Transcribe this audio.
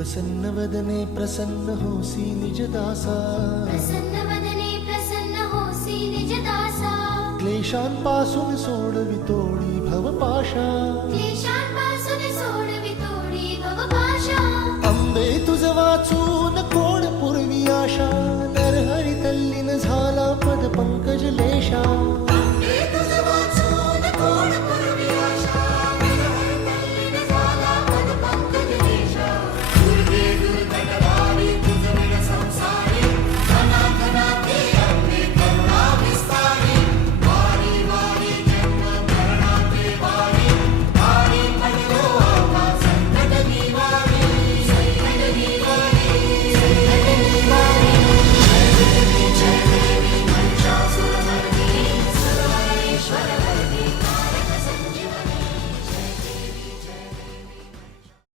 प्रसन्न वदने प्रसन्न हो सी निज दासा। प्रसन्न वदने प्रसन्न होसि निज दासा। क्लेशान पासुन सोड़ वितोड़ी भव पाशा।